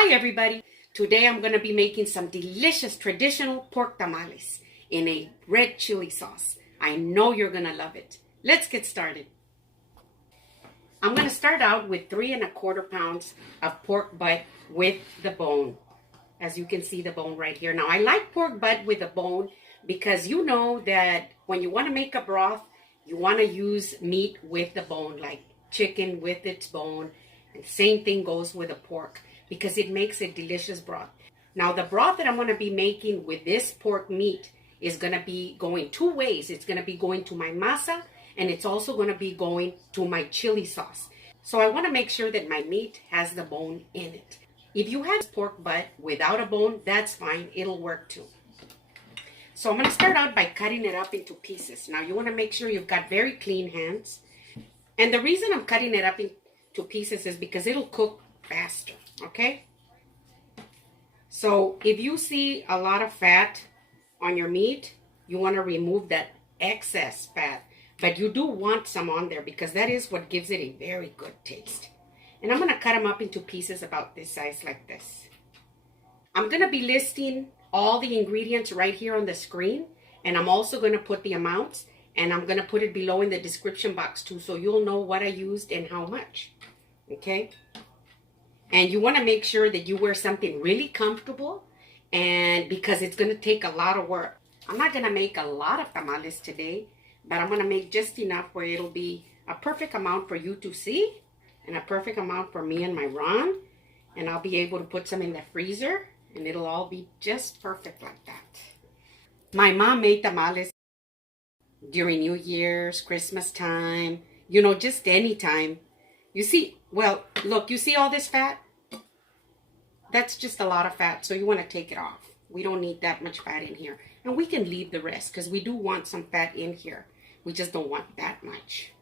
Hi everybody! Today I'm going to be making some delicious traditional pork tamales in a red chili sauce. I know you're going to love it. Let's get started. I'm going to start out with 3¼ pounds of pork butt with the bone. As you can see the bone right here. Now I like pork butt with the bone because you know that when you want to make a broth, you want to use meat with the bone, like chicken with its bone. And same thing goes with the pork, because it makes a delicious broth. Now the broth that I'm going to be making with this pork meat is going to be going two ways. It's going to be going to my masa, and it's also going to be going to my chili sauce. So I want to make sure that my meat has the bone in it. If you have pork butt without a bone, that's fine. It'll work too. So I'm going to start out by cutting it up into pieces. Now you want to make sure you've got very clean hands. And the reason I'm cutting it up into pieces is because it'll cook faster. Okay, so if you see a lot of fat on your meat, you want to remove that excess fat, but you do want some on there because that is what gives it a very good taste. And I'm going to cut them up into pieces about this size, like this. I'm going to be listing all the ingredients right here on the screen, and I'm also going to put the amounts, and I'm going to put it below in the description box too, so you'll know what I used and how much. Okay. And you want to make sure that you wear something really comfortable, and because it's going to take a lot of work. I'm not going to make a lot of tamales today, but I'm going to make just enough where it'll be a perfect amount for you to see and a perfect amount for me and my Ron. And I'll be able to put some in the freezer, and it'll all be just perfect like that. My mom made tamales during New Year's, Christmas time, you know, just any time. You see, well, look, you see all this fat? That's just a lot of fat, so you want to take it off. We don't need that much fat in here. And we can leave the rest because we do want some fat in here. We just don't want that much.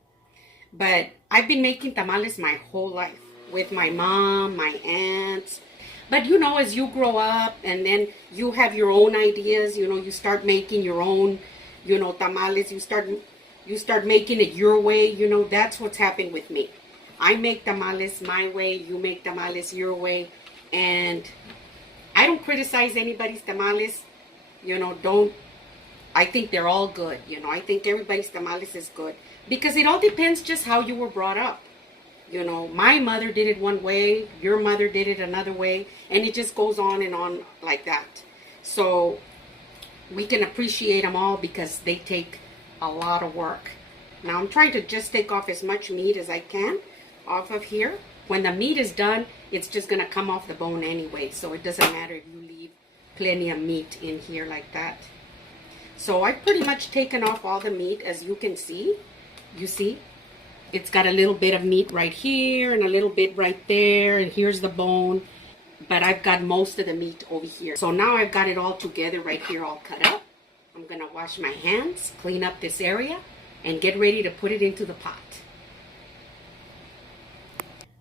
But I've been making tamales my whole life with my mom, my aunts. But you know, as you grow up and then you have your own ideas, you know, you start making your own, you know, tamales. You start making it your way, you know, that's what's happened with me. I make tamales my way, you make tamales your way, and I don't criticize anybody's tamales, you know, I think they're all good, you know, I think everybody's tamales is good, because it all depends just how you were brought up. You know, my mother did it one way, your mother did it another way, and it just goes on and on like that. So we can appreciate them all because they take a lot of work. Now I'm trying to just take off as much meat as I can off of here. When the meat is done, it's just going to come off the bone anyway, so it doesn't matter if you leave plenty of meat in here like that. So I've pretty much taken off all the meat, as you can see. You see, it's got a little bit of meat right here and a little bit right there, and here's the bone, but I've got most of the meat over here. So now I've got it all together right here, all cut up. I'm going to wash my hands, clean up this area, and get ready to put it into the pot.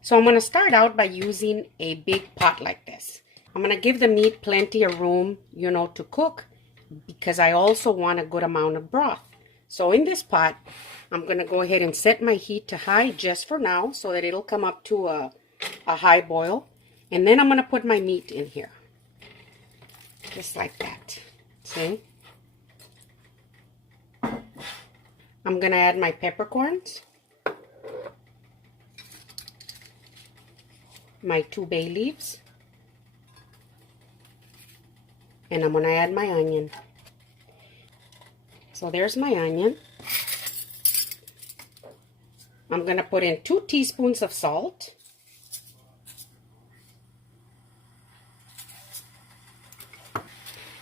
So I'm going to start out by using a big pot like this. I'm going to give the meat plenty of room, you know, to cook, because I also want a good amount of broth. So in this pot, I'm going to go ahead and set my heat to high just for now so that it'll come up to a high boil. And then I'm going to put my meat in here. Just like that. See? I'm going to add my peppercorns, my 2 bay leaves, and I'm going to add my onion. So there's my onion. I'm going to put in 2 teaspoons of salt.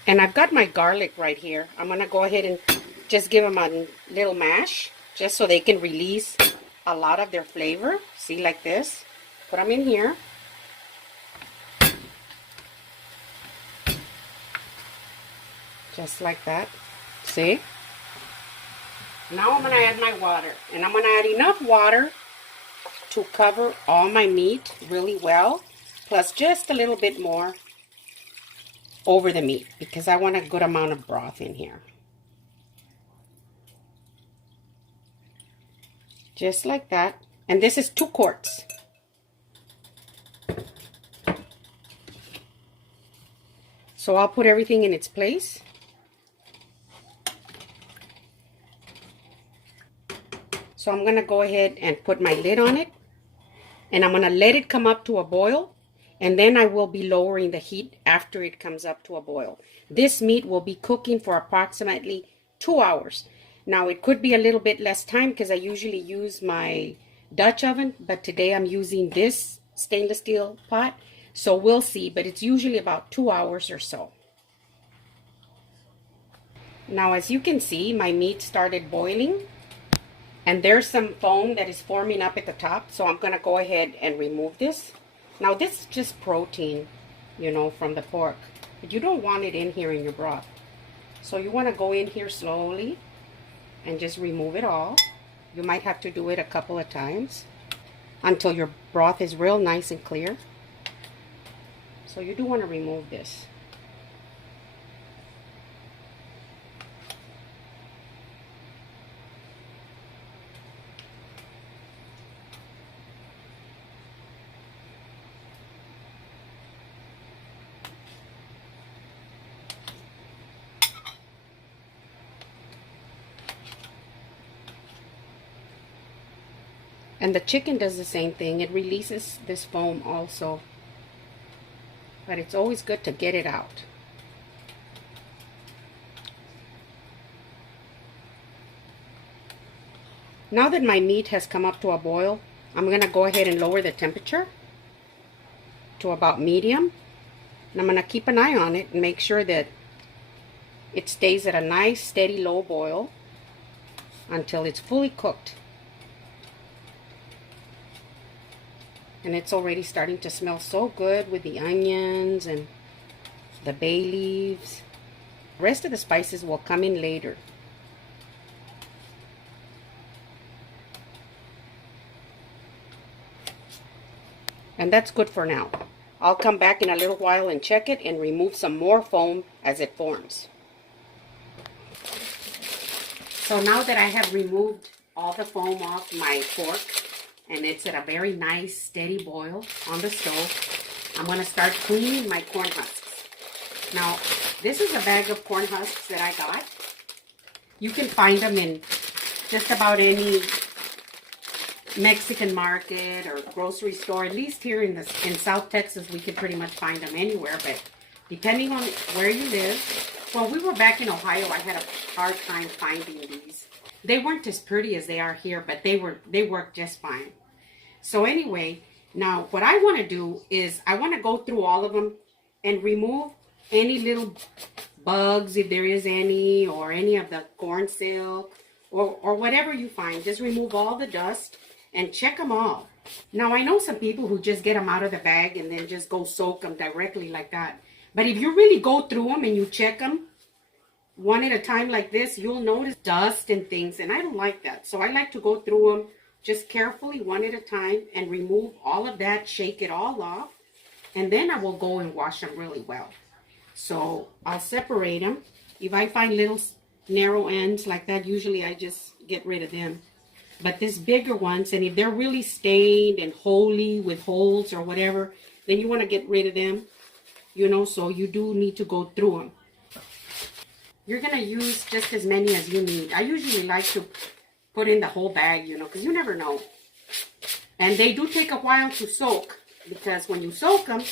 And I've got my garlic right here. I'm going to go ahead and just give them a little mash, just so they can release a lot of their flavor. See, like this. Put them in here. Just like that. See? Now I'm going to add my water. And I'm going to add enough water to cover all my meat really well. Plus just a little bit more over the meat, because I want a good amount of broth in here. Just like that. And this is 2 quarts. So I'll put everything in its place. So I'm going to go ahead and put my lid on it. And I'm going to let it come up to a boil. And then I will be lowering the heat after it comes up to a boil. This meat will be cooking for approximately 2 hours. Now it could be a little bit less time because I usually use my Dutch oven. But today I'm using this stainless steel pot. So we'll see. But it's usually about 2 hours or so. Now as you can see, my meat started boiling. And there's some foam that is forming up at the top. So I'm going to go ahead and remove this. Now this is just protein, you know, from the pork. But you don't want it in here in your broth. So you want to go in here slowly and just remove it all. You might have to do it a couple of times until your broth is real nice and clear. So you do want to remove this. And the chicken does the same thing. It releases this foam also. But it's always good to get it out. Now that my meat has come up to a boil, I'm going to go ahead and lower the temperature to about medium. And I'm going to keep an eye on it and make sure that it stays at a nice steady low boil until it's fully cooked. And it's already starting to smell so good with the onions and the bay leaves. The rest of the spices will come in later. And that's good for now. I'll come back in a little while and check it and remove some more foam as it forms. So now that I have removed all the foam off my pork, and it's at a very nice steady boil on the stove, I'm going to start cleaning my corn husks. Now, this is a bag of corn husks that I got. You can find them in just about any Mexican market or grocery store. At least here in South Texas, we can pretty much find them anywhere. But depending on where you live, well, we were back in Ohio. I had a hard time finding these. They weren't as pretty as they are here, but they worked just fine. So anyway, now what I want to do is I want to go through all of them and remove any little bugs, if there is any, or any of the corn silk, or whatever you find. Just remove all the dust and check them all. Now I know some people who just get them out of the bag and then just go soak them directly like that. But if you really go through them and you check them one at a time like this, you'll notice dust and things, and I don't like that. So I like to go through them just carefully one at a time and remove all of that, shake it all off, and then I will go and wash them really well. So I'll separate them. If I find little narrow ends like that, usually I just get rid of them. But these bigger ones, and if they're really stained and holy with holes or whatever, then you want to get rid of them, you know, so you do need to go through them. You're going to use just as many as you need. I usually like to put in the whole bag, you know, because you never know. And they do take a while to soak, because when you soak them,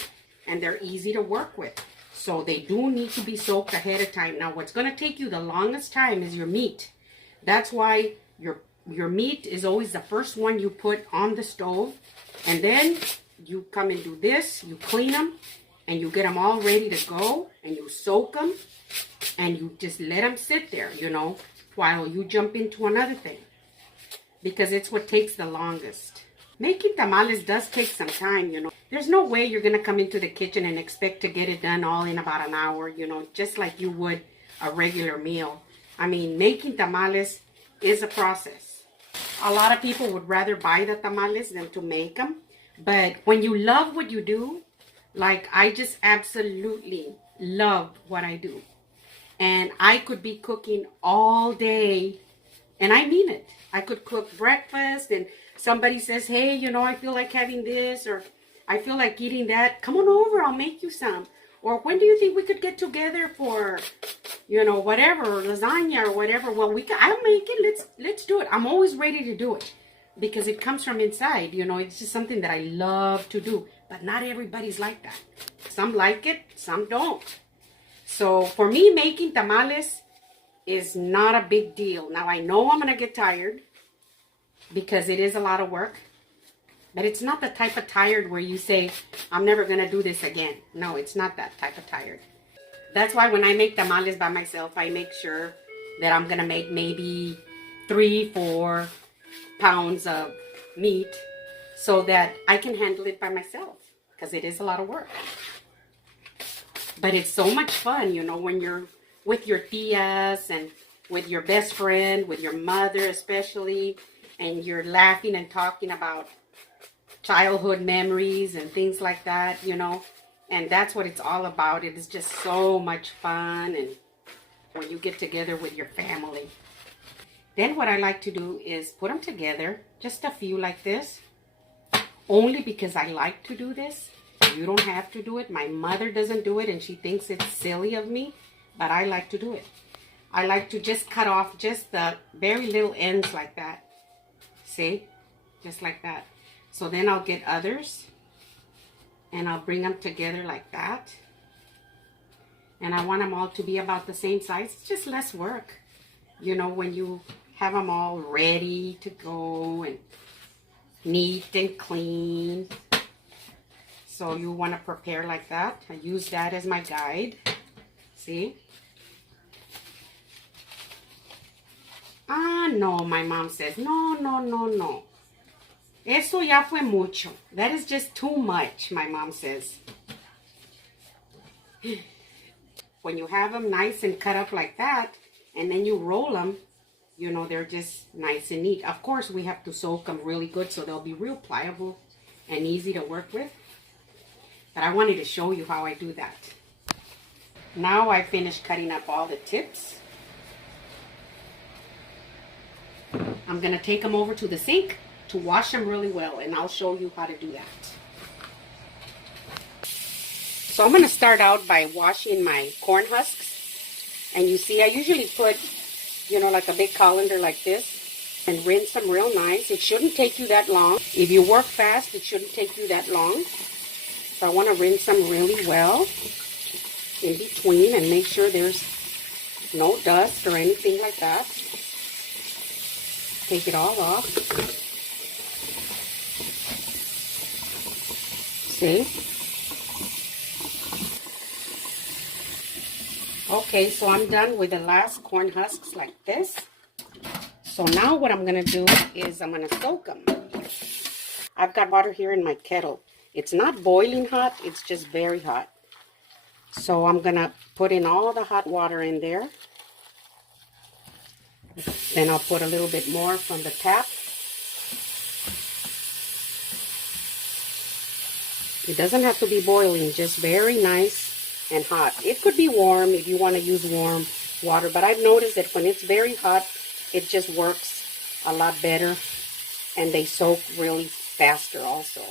and they're easy to work with, so they do need to be soaked ahead of time. Now, what's going to take you the longest time is your meat. That's why your meat is always the first one you put on the stove. And then you come and do this, you clean them, and you get them all ready to go, and you soak them. And you just let them sit there, you know, while you jump into another thing. Because it's what takes the longest. Making tamales does take some time, you know. There's no way you're going to come into the kitchen and expect to get it done all in about an hour, you know, just like you would a regular meal. I mean, making tamales is a process. A lot of people would rather buy the tamales than to make them. But when you love what you do, like I just absolutely love what I do. And I could be cooking all day, and I mean it. I could cook breakfast, and somebody says, hey, you know, I feel like having this, or I feel like eating that. Come on over, I'll make you some. Or when do you think we could get together for, you know, whatever, lasagna or whatever? Well, I'll make it. Let's do it. I'm always ready to do it because it comes from inside. You know, it's just something that I love to do. But not everybody's like that. Some like it, some don't. So for me, making tamales is not a big deal. Now, I know I'm going to get tired because it is a lot of work. But it's not the type of tired where you say, I'm never going to do this again. No, it's not that type of tired. That's why when I make tamales by myself, I make sure that I'm going to make maybe 3-4 pounds of meat so that I can handle it by myself because it is a lot of work. But it's so much fun, you know, when you're with your tias and with your best friend, with your mother especially, and you're laughing and talking about childhood memories and things like that, you know, and that's what it's all about. It is just so much fun, and when you get together with your family. Then what I like to do is put them together, just a few like this, only because I like to do this. You don't have to do it. My mother doesn't do it, and she thinks it's silly of me, but I like to do it. I like to just cut off just the very little ends like that. See? Just like that. So then I'll get others and I'll bring them together like that. And I want them all to be about the same size. It's just less work, you know, when you have them all ready to go and neat and clean. So you want to prepare like that. I use that as my guide. See? Ah, no, my mom says, no, no, no, no. Eso ya fue mucho. That is just too much, my mom says. When you have them nice and cut up like that, and then you roll them, you know, they're just nice and neat. Of course, we have to soak them really good so they'll be real pliable and easy to work with. But I wanted to show you how I do that. Now I finished cutting up all the tips. I'm going to take them over to the sink to wash them really well, and I'll show you how to do that. So I'm going to start out by washing my corn husks. And you see, I usually put, you know, like a big colander like this and rinse them real nice. It shouldn't take you that long. If you work fast, it shouldn't take you that long. So I want to rinse them really well in between and make sure there's no dust or anything like that. Take it all off. See? Okay, so I'm done with the last corn husks like this. So now what I'm going to do is I'm going to soak them. I've got water here in my kettle. It's not boiling hot, it's just very hot. So I'm going to put in all the hot water in there. Then I'll put a little bit more from the tap. It doesn't have to be boiling, just very nice and hot. It could be warm if you want to use warm water, but I've noticed that when it's very hot, it just works a lot better, and they soak really faster also.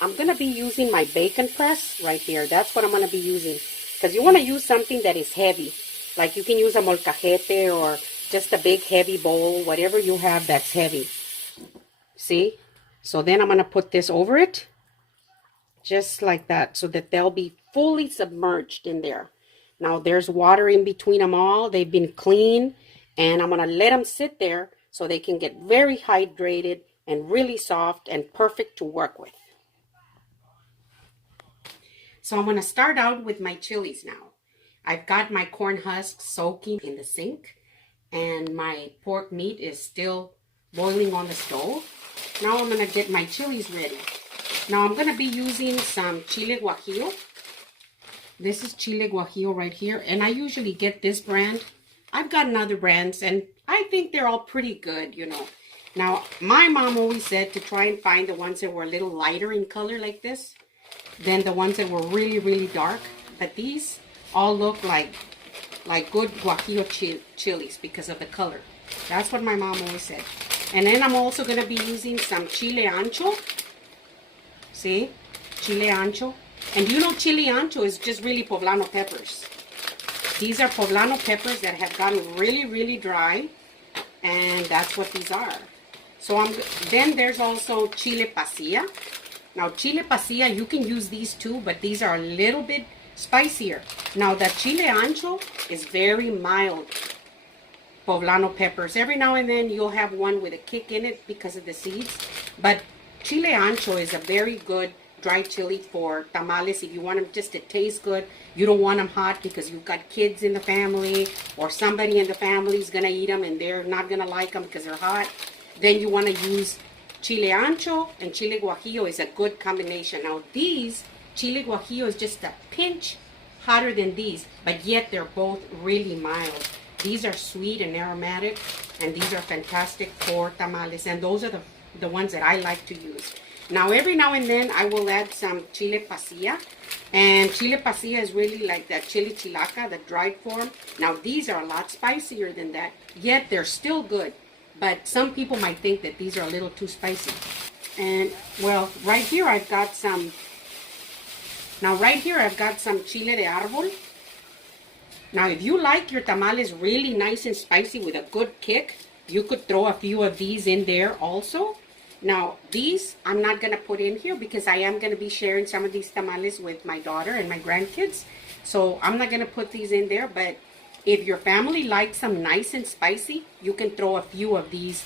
I'm going to be using my bacon press right here. That's what I'm going to be using, because you want to use something that is heavy. Like you can use a molcajete or just a big heavy bowl, whatever you have that's heavy. See? So then I'm going to put this over it, just like that, so that they'll be fully submerged in there. Now there's water in between them all. They've been cleaned, and I'm going to let them sit there so they can get very hydrated and really soft and perfect to work with. So I'm going to start out with my chilies now. I've got my corn husks soaking in the sink, and my pork meat is still boiling on the stove. Now I'm going to get my chilies ready. Now I'm going to be using some chile guajillo. This is chile guajillo right here, and I usually get this brand. I've gotten other brands, and I think they're all pretty good, you know. Now, my mom always said to try and find the ones that were a little lighter in color like this than the ones that were really, really dark. But these all look like good guajillo chilies because of the color. That's what my mom always said. And then I'm also going to be using some chile ancho. See? Chile ancho. And you know, chile ancho is just really poblano peppers. These are poblano peppers that have gotten really, really dry. And that's what these are. So then there's also chile pasilla. Now, chile pasilla, you can use these too, but these are a little bit spicier. Now, the chile ancho is very mild poblano peppers. Every now and then you'll have one with a kick in it because of the seeds. But chile ancho is a very good dry chili for tamales. If you want them just to taste good, you don't want them hot because you've got kids in the family or somebody in the family is going to eat them and they're not going to like them because they're hot. Then you want to use chile ancho, and chile guajillo is a good combination. Now these, chile guajillo is just a pinch hotter than these, but yet they're both really mild. These are sweet and aromatic, and these are fantastic for tamales, and those are the ones that I like to use. Now every now and then I will add some chile pasilla, and chile pasilla is really like that chili chilaca, the dried form. Now these are a lot spicier than that, yet they're still good. But some people might think that these are a little too spicy. And, well, right here I've got some chile de árbol. Now, if you like your tamales really nice and spicy with a good kick, you could throw a few of these in there also. Now, these I'm not going to put in here because I am going to be sharing some of these tamales with my daughter and my grandkids. So, I'm not going to put these in there, but if your family likes them nice and spicy, you can throw a few of these,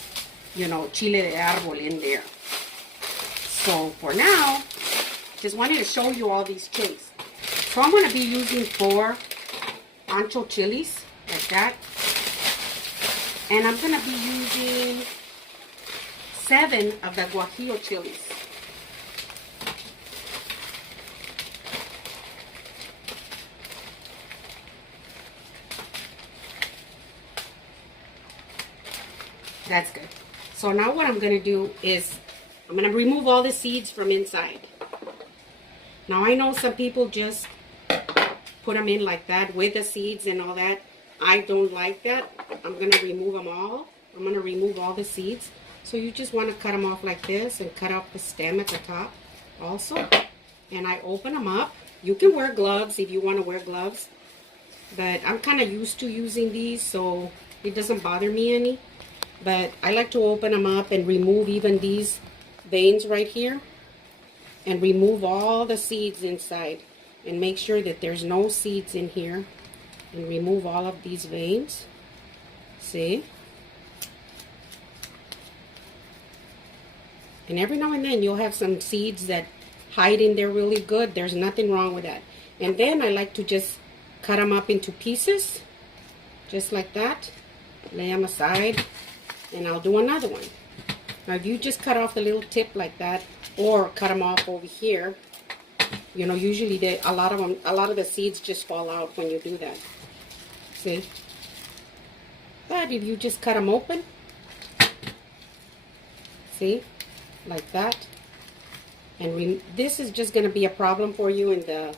you know, chile de árbol in there. So for now, just wanted to show you all these chilies. So I'm going to be using 4 ancho chilies, like that. And I'm going to be using 7 of the guajillo chilies. That's good. So now what I'm going to do is I'm going to remove all the seeds from inside. Now I know some people just put them in like that with the seeds and all that. I don't like that. I'm going to remove them all. I'm going to remove all the seeds. So you just want to cut them off like this and cut off the stem at the top also. And I open them up. You can wear gloves if you want to wear gloves. But I'm kind of used to using these, so it doesn't bother me any. But I like to open them up and remove even these veins right here. And remove all the seeds inside. And make sure that there's no seeds in here. And remove all of these veins. See? And every now and then you'll have some seeds that hide in there really good. There's nothing wrong with that. And then I like to just cut them up into pieces. Just like that. Lay them aside. And I'll do another one. Now if you just cut off the little tip like that, or cut them off over here, you know, usually a lot of the seeds just fall out when you do that. See? But if you just cut them open, see, like that, and this is just going to be a problem for you in the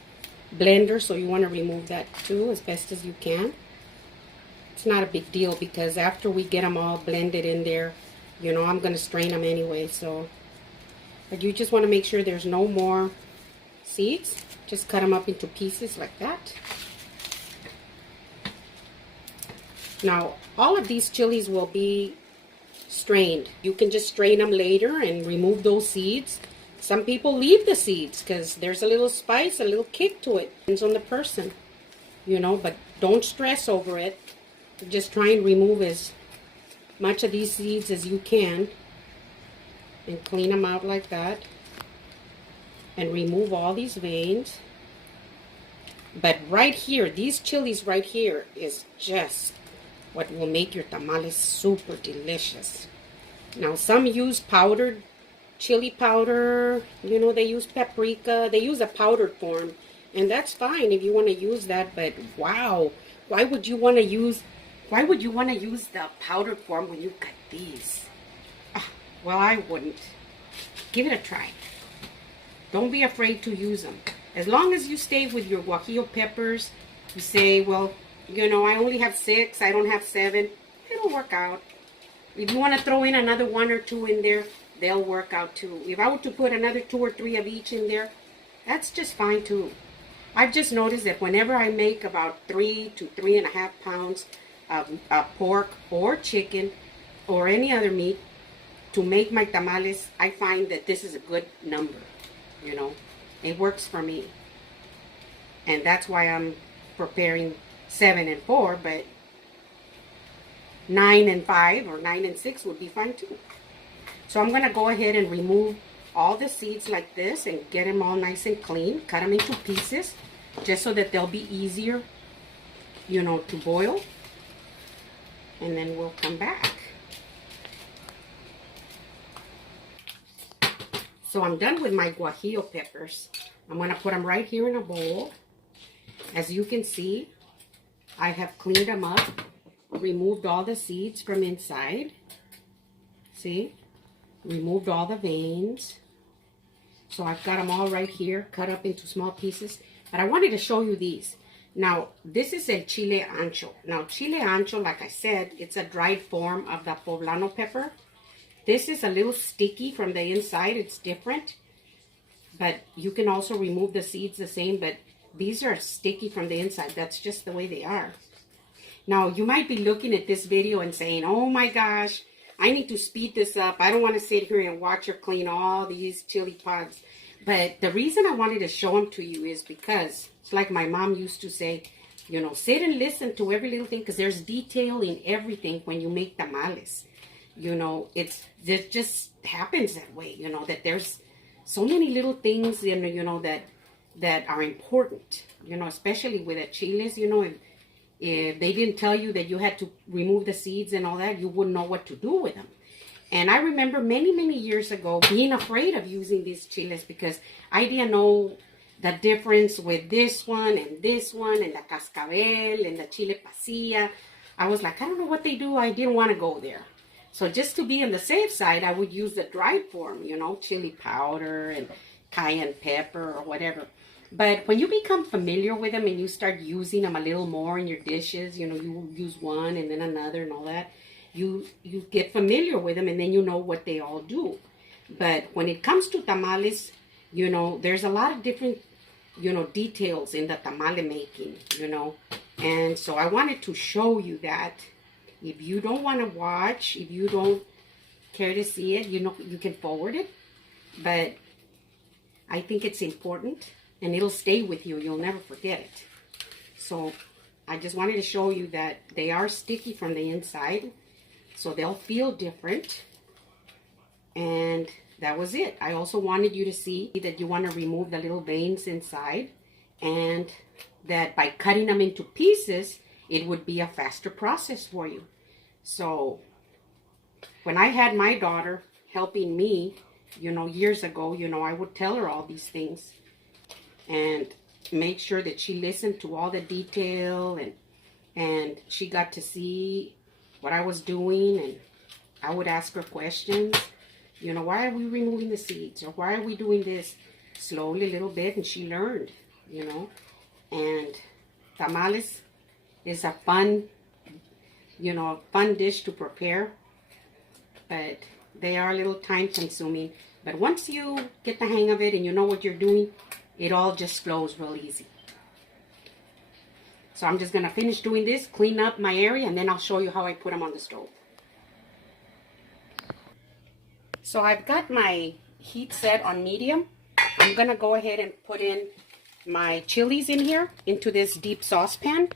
blender, so you want to remove that too as best as you can. It's not a big deal because after we get them all blended in there, you know, I'm going to strain them anyway. So, but you just want to make sure there's no more seeds. Just cut them up into pieces like that. Now, all of these chilies will be strained. You can just strain them later and remove those seeds. Some people leave the seeds because there's a little spice, a little kick to it. Depends on the person, you know, but don't stress over it. Just try and remove as much of these seeds as you can and clean them out like that and remove all these veins. But right here, these chilies right here is just what will make your tamales super delicious. Now some use powdered chili powder, you know, they use paprika, they use a powdered form, and that's fine if you want to use that. But wow, why would you want to use the powdered form when you've got these? Well, I wouldn't. Give it a try. Don't be afraid to use them. As long as you stay with your guajillo peppers, you say, well, you know, I only have 6, I don't have 7. It'll work out. If you want to throw in another 1 or 2 in there, they'll work out too. If I were to put another 2 or 3 of each in there, That's just fine too. I've just noticed that whenever I make about 3 to 3.5 pounds of pork or chicken or any other meat to make my tamales, I find that this is a good number. You know, it works for me. And that's why I'm preparing 7 and 4, but 9 and 5 or 9 and 6 would be fine too. So I'm going to go ahead and remove all the seeds like this and get them all nice and clean. Cut them into pieces just so that they'll be easier, you know, to boil. And then we'll come back. So I'm done with my guajillo peppers. I'm going to put them right here in a bowl. As you can see, I have cleaned them up, removed all the seeds from inside. See? Removed all the veins. So I've got them all right here, cut up into small pieces. But I wanted to show you these. Now, this is el chile ancho. Now, chile ancho, like I said, it's a dried form of the poblano pepper. This is a little sticky from the inside. It's different. But you can also remove the seeds the same. But these are sticky from the inside. That's just the way they are. Now, you might be looking at this video and saying, oh my gosh, I need to speed this up. I don't want to sit here and watch her clean all these chili pods. But the reason I wanted to show them to you is because it's like my mom used to say, you know, sit and listen to every little thing because there's detail in everything when you make tamales. You know, it just happens that way, you know, that there's so many little things, you know, that are important, you know, especially with the chiles, you know, if they didn't tell you that you had to remove the seeds and all that, you wouldn't know what to do with them. And I remember many, many years ago being afraid of using these chiles because I didn't know the difference with this one and the cascabel and the chile pasilla. I was like, I don't know what they do. I didn't want to go there. So just to be on the safe side, I would use the dried form, you know, chili powder and cayenne pepper or whatever. But when you become familiar with them and you start using them a little more in your dishes, you know, you use one and then another and all that, you get familiar with them and then you know what they all do. But when it comes to tamales, you know, there's a lot of different, you know, details in the tamale making, you know. And so I wanted to show you that. If you don't want to watch, if you don't care to see it, you know, you can forward it. But I think it's important and it'll stay with you. You'll never forget it. So I just wanted to show you that they are sticky from the inside. So they'll feel different. And that was it. I also wanted you to see that you want to remove the little veins inside. And that by cutting them into pieces, it would be a faster process for you. So when I had my daughter helping me, you know, years ago, you know, I would tell her all these things and make sure that she listened to all the detail and she got to see what I was doing, and I would ask her questions. You know, why are we removing the seeds? Or why are we doing this? Slowly, a little bit, and she learned, you know. And tamales is a fun, you know, fun dish to prepare. But they are a little time consuming. But once you get the hang of it and you know what you're doing, it all just flows real easy. So I'm just going to finish doing this, clean up my area, and then I'll show you how I put them on the stove. So I've got my heat set on medium. I'm going to go ahead and put in my chilies in here into this deep saucepan.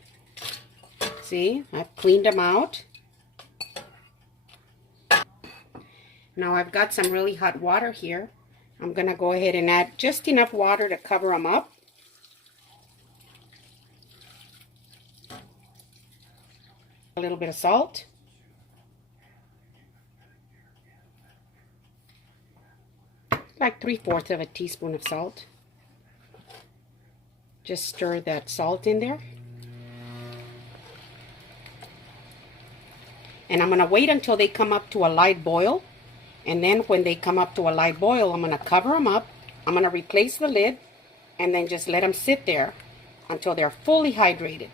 See, I've cleaned them out. Now I've got some really hot water here. I'm going to go ahead and add just enough water to cover them up. A little bit of salt. Like 3/4 of a teaspoon of salt. Just stir that salt in there. And I'm going to wait until they come up to a light boil. And then when they come up to a light boil, I'm going to cover them up. I'm going to replace the lid and then just let them sit there until they're fully hydrated.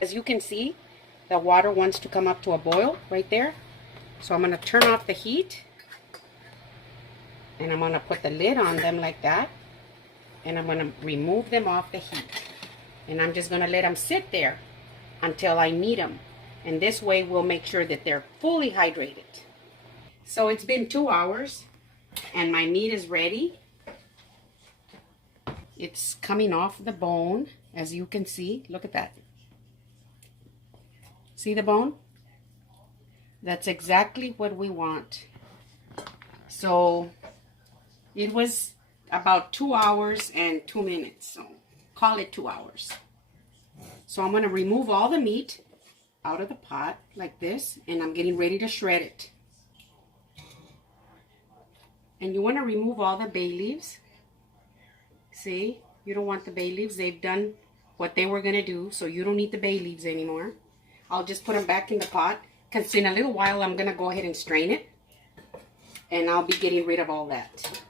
As you can see, the water wants to come up to a boil right there. So I'm going to turn off the heat And I'm going to put the lid on them like that. And I'm going to remove them off the heat. And I'm just going to let them sit there until I need them. And this way we'll make sure that they're fully hydrated. So it's been 2 hours and my meat is ready. It's coming off the bone, as you can see. Look at that. See the bone? That's exactly what we want. So it was about 2 hours and 2 minutes. So call it 2 hours. So I'm going to remove all the meat out of the pot like this, and I'm getting ready to shred it. And you want to remove all the bay leaves. See, you don't want the bay leaves. They've done what they were going to do, so you don't need the bay leaves anymore. I'll just put them back in the pot, because in a little while I'm going to go ahead and strain it, and I'll be getting rid of all that.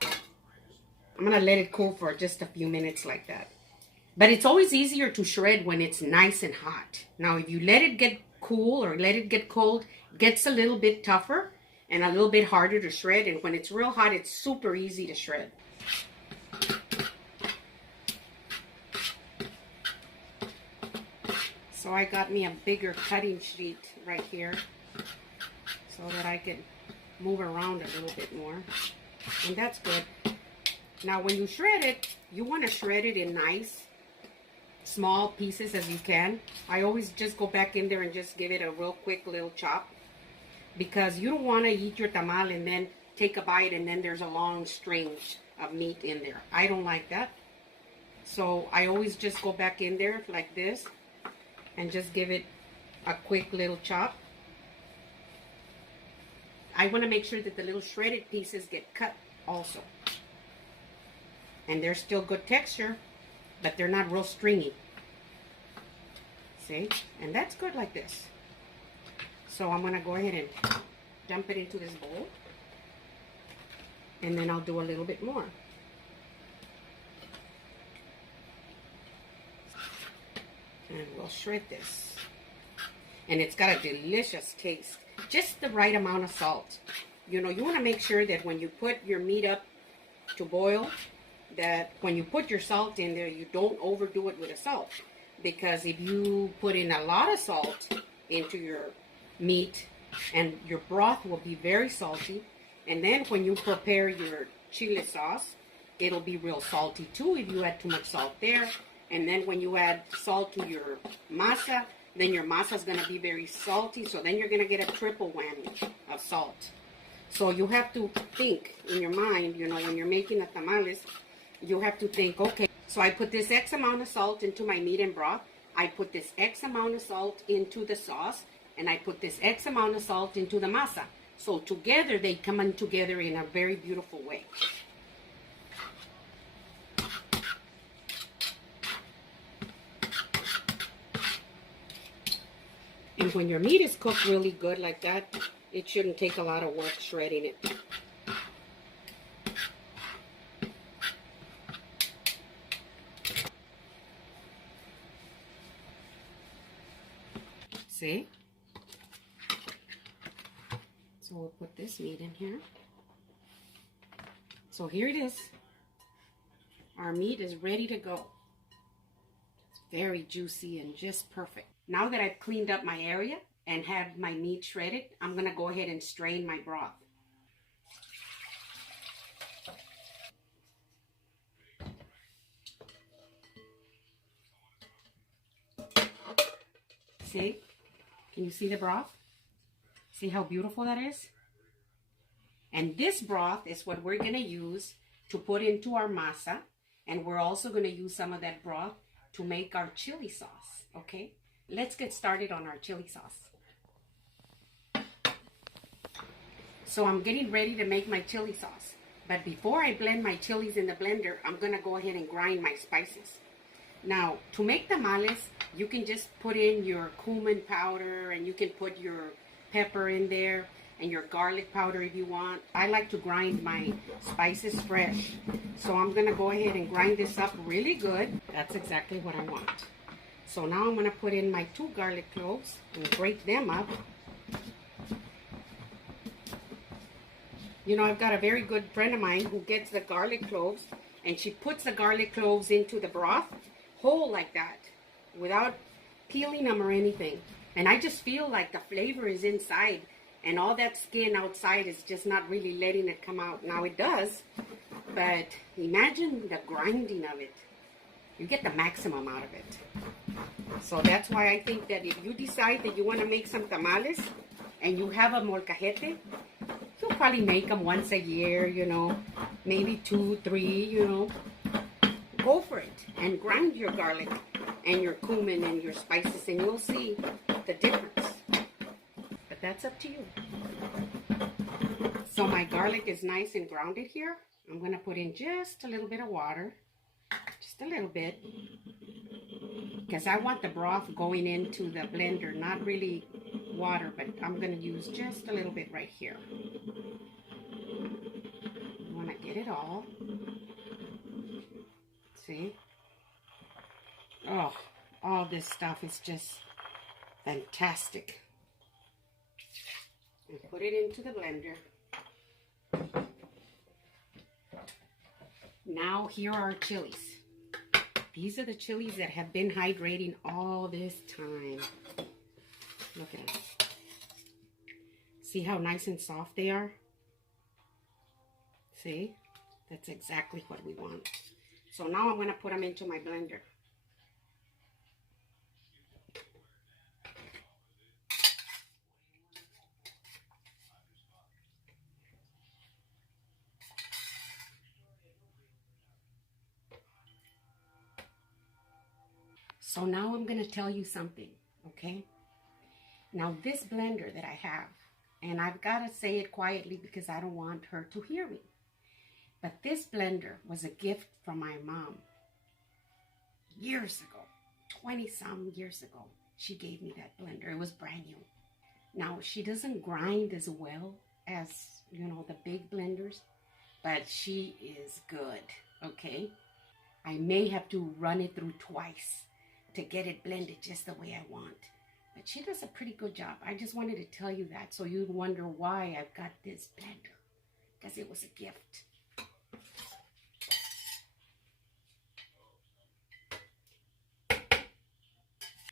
I'm going to let it cool for just a few minutes like that. But it's always easier to shred when it's nice and hot. Now, if you let it get cool or let it get cold, it gets a little bit tougher and a little bit harder to shred. And when it's real hot, it's super easy to shred. So I got me a bigger cutting sheet right here so that I can move around a little bit more. And that's good. Now, when you shred it, you want to shred it in nice, small pieces as you can. I always just go back in there and just give it a real quick little chop, because you don't want to eat your tamal and then take a bite and then there's a long string of meat in there. I don't like that. So I always just go back in there like this and just give it a quick little chop. I want to make sure that the little shredded pieces get cut also. And they're still good texture, but they're not real stringy. See? And that's good like this. So I'm going to go ahead and dump it into this bowl. And then I'll do a little bit more. And we'll shred this. And it's got a delicious taste. Just the right amount of salt. You know, you want to make sure that when you put your meat up to boil, that when you put your salt in there, you don't overdo it with the salt. Because if you put in a lot of salt into your meat, and your broth will be very salty, and then when you prepare your chili sauce, it'll be real salty too if you add too much salt there. And then when you add salt to your masa, then your masa is going to be very salty, so then you're going to get a triple whammy of salt. So you have to think in your mind, you know, when you're making a tamales, you have to think, okay, so I put this X amount of salt into my meat and broth. I put this X amount of salt into the sauce. And I put this X amount of salt into the masa. So together, they come in together in a very beautiful way. And when your meat is cooked really good like that, it shouldn't take a lot of work shredding it. See? So we'll put this meat in here. So here it is. Our meat is ready to go. It's very juicy and just perfect. Now that I've cleaned up my area and have my meat shredded, I'm going to go ahead and strain my broth. See? Can you see the broth? See how beautiful that is? And this broth is what we're going to use to put into our masa. And we're also going to use some of that broth to make our chili sauce. Okay? Let's get started on our chili sauce. So I'm getting ready to make my chili sauce. But before I blend my chilies in the blender, I'm going to go ahead and grind my spices. Now, to make tamales, you can just put in your cumin powder, and you can put your pepper in there and your garlic powder if you want. I like to grind my spices fresh. So I'm going to go ahead and grind this up really good. That's exactly what I want. So now I'm going to put in my 2 garlic cloves and break them up. You know, I've got a very good friend of mine who gets the garlic cloves, and she puts the garlic cloves into the broth whole like that, without peeling them or anything. And I just feel like the flavor is inside, and all that skin outside is just not really letting it come out. Now it does, but imagine the grinding of it. You get the maximum out of it. So that's why I think that if you decide that you want to make some tamales and you have a molcajete, you'll probably make them once a year, you know, maybe 2, 3, you know. Go for it and grind your garlic and your cumin and your spices, and you'll see the difference. But that's up to you. So my garlic is nice and grounded here. I'm going to put in just a little bit of water, just a little bit, because I want the broth going into the blender, not really water, but I'm going to use just a little bit right here. You want to get it all. See? Oh, all this stuff is just fantastic. And put it into the blender. Now here are our chilies. These are the chilies that have been hydrating all this time. Look at them. See how nice and soft they are? See? That's exactly what we want. So now I'm going to put them into my blender. So now I'm going to tell you something, okay? Now this blender that I have, and I've got to say it quietly because I don't want her to hear me, but this blender was a gift from my mom years ago, 20-some years ago. She gave me that blender. It was brand new. Now, she doesn't grind as well as, you know, the big blenders, but she is good, okay? I may have to run it through twice to get it blended just the way I want. But she does a pretty good job. I just wanted to tell you that so you'd wonder why I've got this blender. Because it was a gift.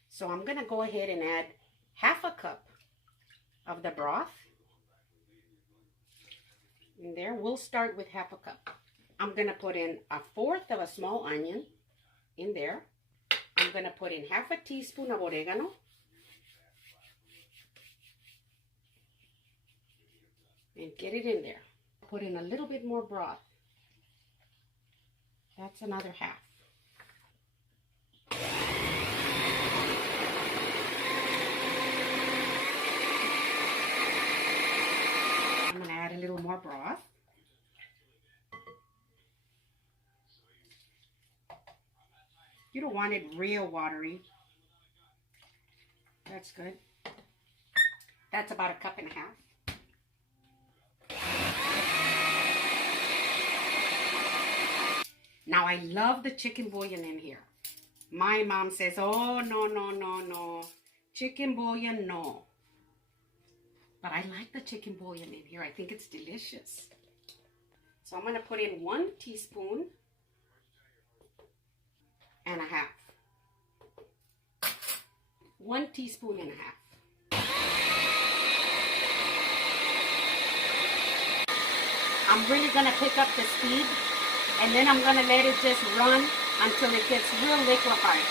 So I'm going to go ahead and add half a cup of the broth. In there, we'll start with half a cup. I'm going to put in 1/4 of a small onion in there. I'm going to put in half a teaspoon of oregano. And get it in there. Put in a little bit more broth. That's another half. I'm going to add a little more broth. You don't want it real watery. That's good. That's about 1.5 cups. Now I love the chicken bouillon in here. My mom says, oh, no, no, no, no. Chicken bouillon, no. But I like the chicken bouillon in here. I think it's delicious. So I'm going to put in 1 teaspoon and a half. 1 teaspoon and a half. I'm really going to pick up the speed, and then I'm going to let it just run until it gets real liquefied.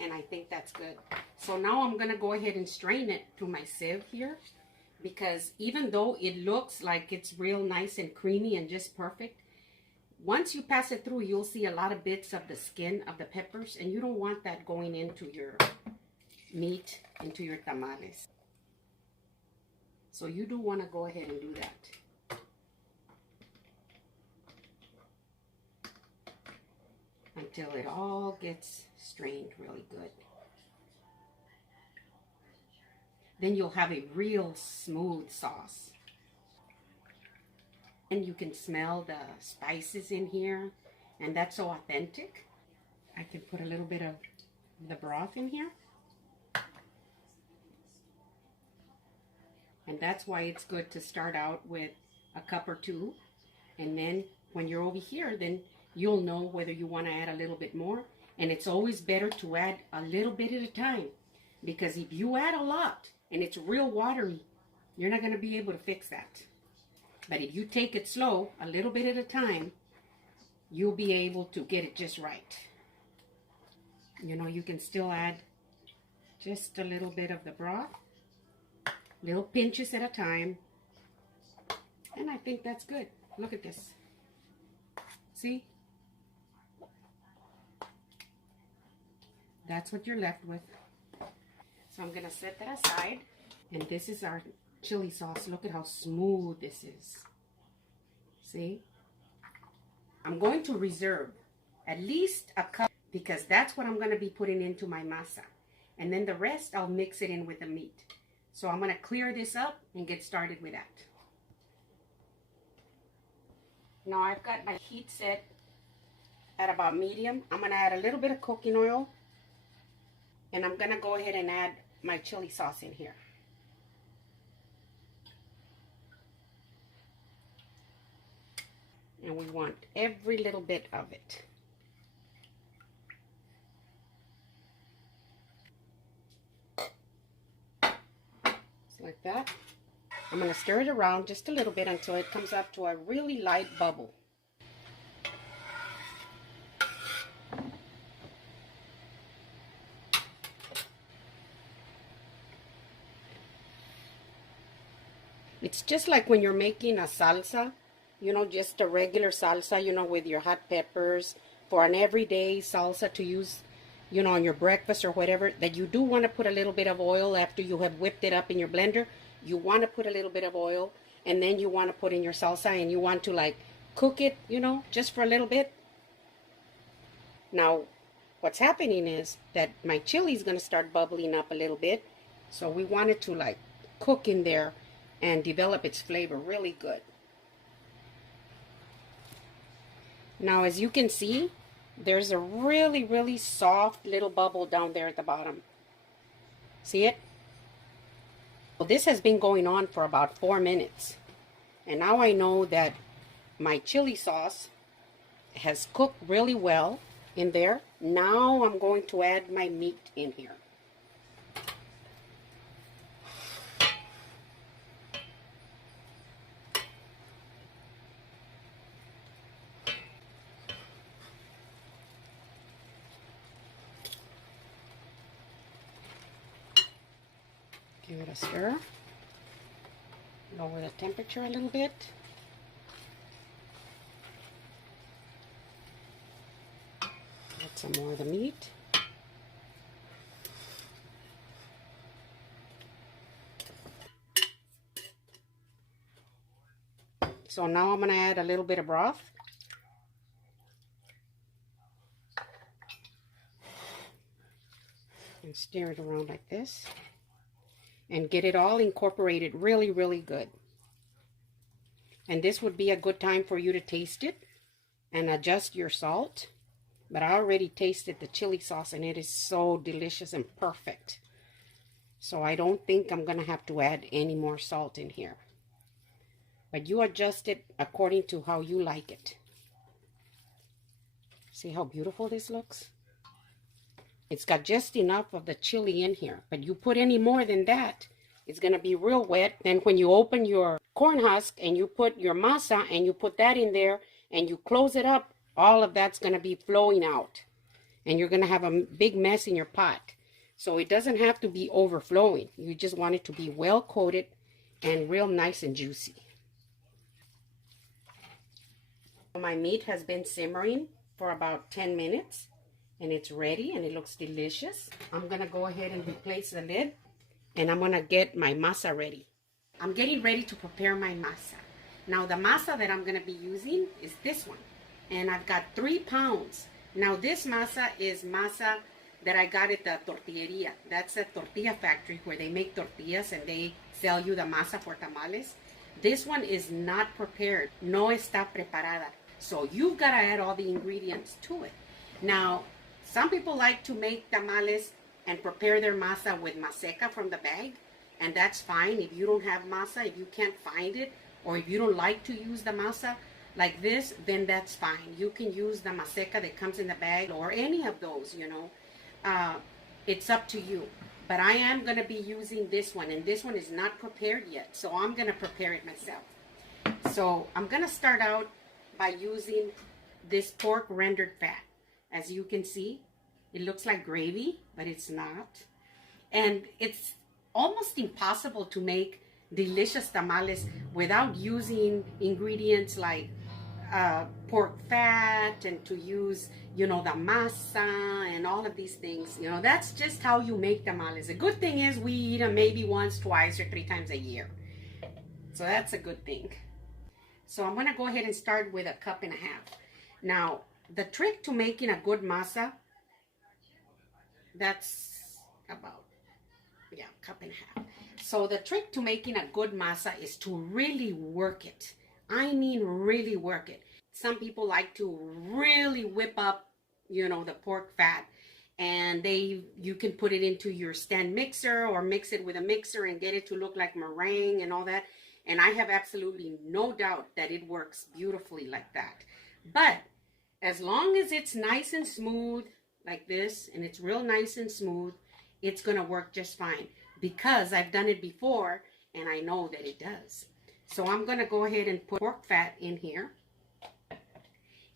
And I think that's good. So now I'm going to go ahead and strain it through my sieve here, because even though it looks like it's real nice and creamy and just perfect, once you pass it through, you'll see a lot of bits of the skin of the peppers, and you don't want that going into your meat, into your tamales. So you do want to go ahead and do that. Until it all gets strained really good. Then you'll have a real smooth sauce. And you can smell the spices in here, and that's so authentic. I can put a little bit of the broth in here. And that's why it's good to start out with a cup or two. And then when you're over here, then you'll know whether you want to add a little bit more. And it's always better to add a little bit at a time. Because if you add a lot and it's real watery, you're not going to be able to fix that. But if you take it slow, a little bit at a time, you'll be able to get it just right. You know, you can still add just a little bit of the broth, little pinches at a time. And I think that's good. Look at this. See? That's what you're left with. So I'm going to set that aside. And this is our chili sauce. Look at how smooth this is. See? I'm going to reserve at least a cup because that's what I'm going to be putting into my masa. And then the rest I'll mix it in with the meat. So I'm going to clear this up and get started with that. Now I've got my heat set at about medium. I'm going to add a little bit of cooking oil. And I'm going to go ahead and add my chili sauce in here. And we want every little bit of it. Just like that. I'm going to stir it around just a little bit until it comes up to a really light bubble. It's just like when you're making a salsa, you know, just a regular salsa, you know, with your hot peppers for an everyday salsa to use, you know, on your breakfast or whatever, that you do want to put a little bit of oil after you have whipped it up in your blender. You want to put a little bit of oil and then you want to put in your salsa and you want to like cook it, you know, just for a little bit. Now, what's happening is that my chili is going to start bubbling up a little bit. So we want it to like cook in there and develop its flavor really good. Now, as you can see, there's a really, really soft little bubble down there at the bottom. See it? Well, this has been going on for about 4 minutes. And now I know that my chili sauce has cooked really well in there. Now I'm going to add my meat in here. Give it a stir. Lower the temperature a little bit. Add some more of the meat. So now I'm going to add a little bit of broth. And stir it around like this. And get it all incorporated really, really good. And this would be a good time for you to taste it and adjust your salt. But I already tasted the chili sauce and it is so delicious and perfect. So I don't think I'm going to have to add any more salt in here. But you adjust it according to how you like it. See how beautiful this looks? It's got just enough of the chili in here. But you put any more than that, it's going to be real wet. Then when you open your corn husk and you put your masa and you put that in there and you close it up, all of that's going to be flowing out. And you're going to have a big mess in your pot. So it doesn't have to be overflowing. You just want it to be well coated and real nice and juicy. My meat has been simmering for about 10 minutes. And it's ready and it looks delicious. I'm going to go ahead and replace the lid. And I'm going to get my masa ready. I'm getting ready to prepare my masa. Now the masa that I'm going to be using is this one. And I've got 3 pounds. Now this masa is masa that I got at the tortilleria. That's a tortilla factory where they make tortillas and they sell you the masa for tamales. This one is not prepared. No está preparada. So you've got to add all the ingredients to it. Now, some people like to make tamales and prepare their masa with maseca from the bag. and that's fine. If you don't have masa, if you can't find it, or if you don't like to use the masa like this, then that's fine. You can use the maseca that comes in the bag or any of those, you know. It's up to you. But I am going to be using this one, and this one is not prepared yet, so I'm going to prepare it myself. So I'm going to start out by using this pork rendered fat. As you can see, it looks like gravy, but it's not. And it's almost impossible to make delicious tamales without using ingredients like pork fat, and to use, you know, the masa and all of these things. You know, that's just how you make tamales. The good thing is we eat them maybe once, twice, or 3 times a year. So that's a good thing. So I'm going to go ahead and start with 1.5 cups. Now, the trick to making a good masa, that's about, 1.5 cups. So the trick to making a good masa is to really work it. I mean really work it. Some people like to really whip up, you know, the pork fat, and you can put it into your stand mixer or mix it with a mixer and get it to look like meringue and all that. And I have absolutely no doubt that it works beautifully like that. But as long as it's nice and smooth like this, and it's real nice and smooth, it's going to work just fine, because I've done it before and I know that it does. So I'm going to go ahead and put pork fat in here.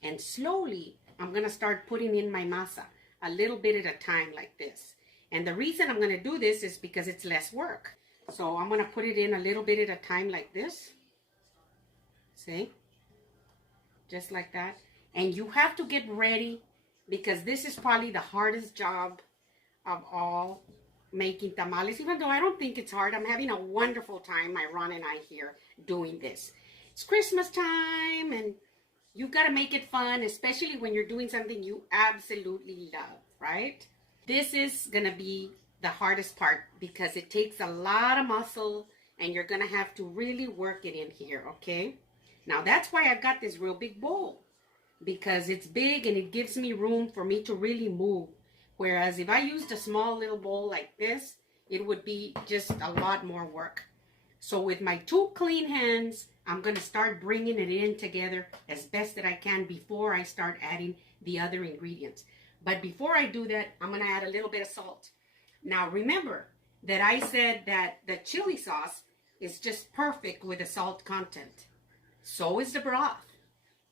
And slowly, I'm going to start putting in my masa, a little bit at a time like this. And the reason I'm going to do this is because it's less work. So I'm going to put it in a little bit at a time like this. See? Just like that. And you have to get ready, because this is probably the hardest job of all, making tamales. Even though I don't think it's hard, I'm having a wonderful time, my Ron and I here, doing this. It's Christmas time, and you've got to make it fun, especially when you're doing something you absolutely love, right? This is going to be the hardest part, because it takes a lot of muscle, and you're going to have to really work it in here, okay? Now, that's why I've got this real big bowl, because it's big and it gives me room for me to really move. Whereas if I used a small little bowl like this, it would be just a lot more work. So with my 2 clean hands, I'm going to start bringing it in together as best that I can before I start adding the other ingredients. But before I do that, I'm going to add a little bit of salt. Now remember that I said that the chili sauce is just perfect with the salt content. So is the broth.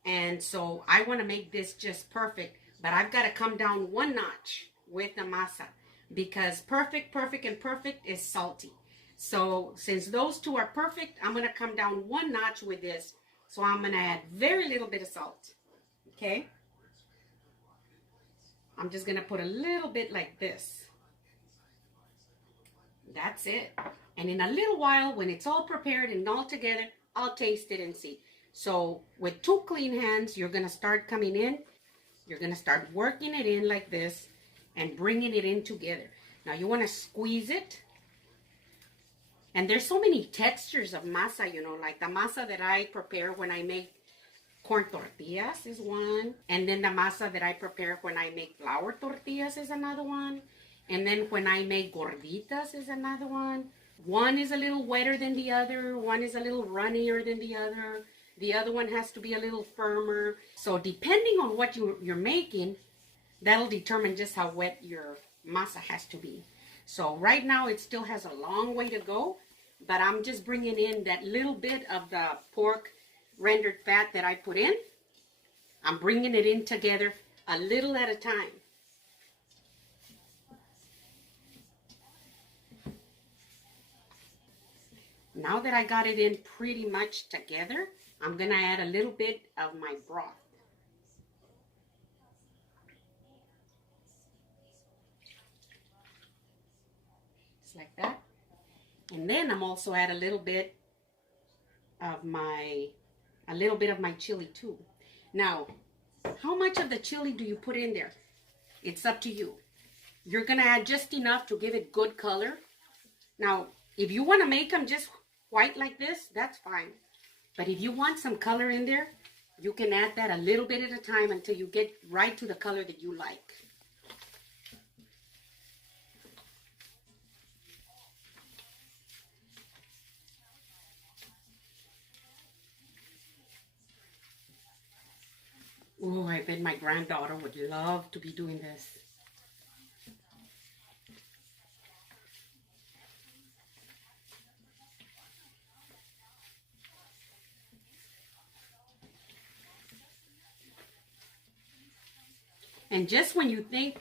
And so I want to make this just perfect, but I've got to come down 1 notch with the masa, because perfect, perfect, and perfect is salty. So since those 2 are perfect, I'm going to come down 1 notch with this. So I'm going to add very little bit of salt. Okay? I'm just going to put a little bit like this. That's it. And in a little while, when it's all prepared and all together, I'll taste it and see. So with 2 clean hands, you're going to start coming in. You're going to start working it in like this and bringing it in together. Now you want to squeeze it. And there's so many textures of masa, you know, like the masa that I prepare when I make corn tortillas is one. And then the masa that I prepare when I make flour tortillas is another one. And then when I make gorditas is another one. One is a little wetter than the other. One is a little runnier than the other. The other one has to be a little firmer. So depending on what you're making, that'll determine just how wet your masa has to be. So right now it still has a long way to go, but I'm just bringing in that little bit of the pork rendered fat that I put in. I'm bringing it in together a little at a time. Now that I got it in pretty much together, I'm going to add a little bit of my broth. Just like that. And then I'm also add a little bit of my chili too. Now, how much of the chili do you put in there? It's up to you. You're going to add just enough to give it good color. Now, if you want to make them just white like this, that's fine. But if you want some color in there, you can add that a little bit at a time until you get right to the color that you like. I bet my granddaughter would love to be doing this. And just when you think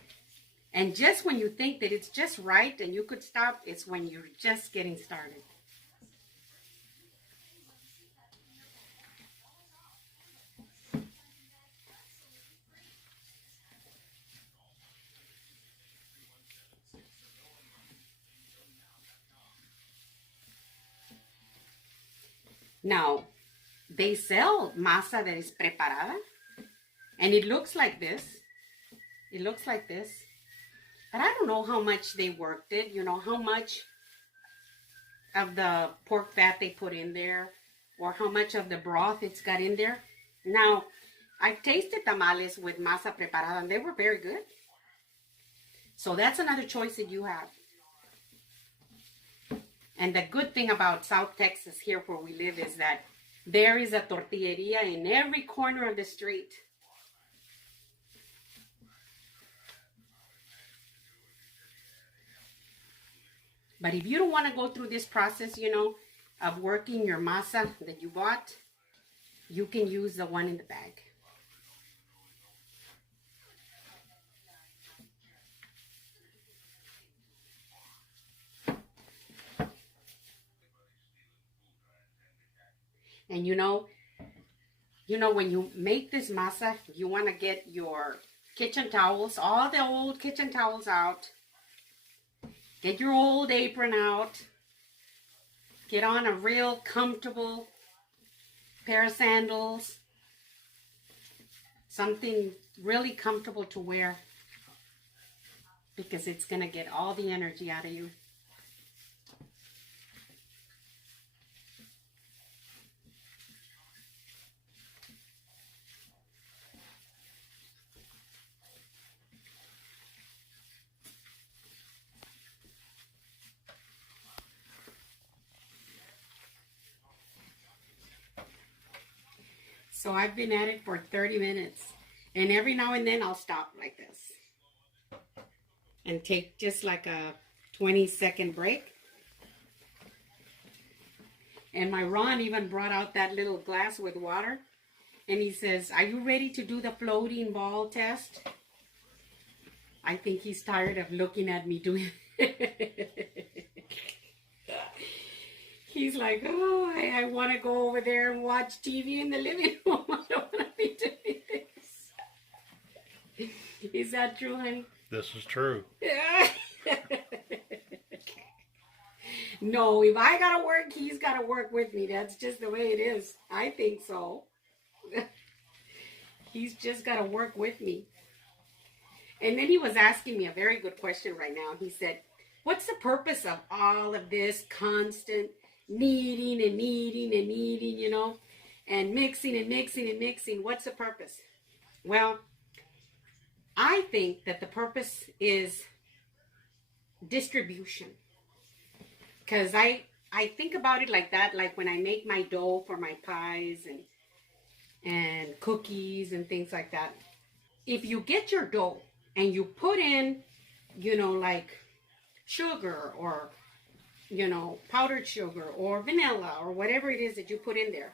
that it's just right and you could stop, it's when you're just getting started. Now, they sell masa that is preparada, and it looks like this. It looks like this. But I don't know how much they worked it, you know, how much of the pork fat they put in there, or how much of the broth it's got in there. Now, I've tasted tamales with masa preparada, and they were very good. So that's another choice that you have. And the good thing about South Texas, here where we live, is that there is a tortilleria in every corner of the street. But if you don't want to go through this process, you know, of working your masa that you bought, you can use the one in the bag. And you know, when you make this masa, you want to get your kitchen towels, all the old kitchen towels out. Get your old apron out. Get on a real comfortable pair of sandals. Something really comfortable to wear, because it's going to get all the energy out of you. So I've been at it for 30 minutes. And every now and then I'll stop like this. And take just like a 20-second break. And my Ron even brought out that little glass with water. And he says, "Are you ready to do the floating ball test?" I think he's tired of looking at me doing it. He's like, "Oh, I want to go over there and watch TV in the living room. I don't want to be doing this." Is that true, honey? This is true. No, if I got to work, he's got to work with me. That's just the way it is. I think so. He's just got to work with me. And then he was asking me a very good question right now. He said, "What's the purpose of all of this constant kneading and kneading and kneading, you know, and mixing and mixing and mixing? What's the purpose?" Well, I think that the purpose is distribution. Because I think about it like that, like when I make my dough for my pies and cookies and things like that. If you get your dough and you put in, you know, like sugar or, you know, powdered sugar or vanilla or whatever it is that you put in there,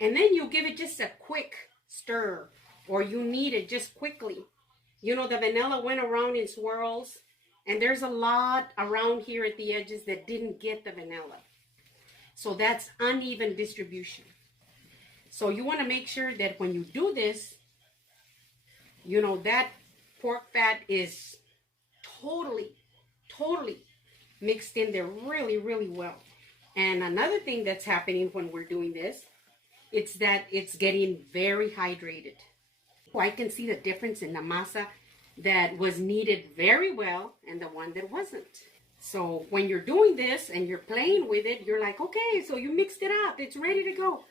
and then you give it just a quick stir, or you knead it just quickly. You know, the vanilla went around in swirls, and there's a lot around here at the edges that didn't get the vanilla. So that's uneven distribution. So you want to make sure that when you do this, you know, that pork fat is totally mixed in there really, really well. And another thing that's happening when we're doing this, it's that it's getting very hydrated. I can see the difference in the masa that was kneaded very well and the one that wasn't. So when you're doing this and you're playing with it, you're like, okay, so you mixed it up. It's ready to go.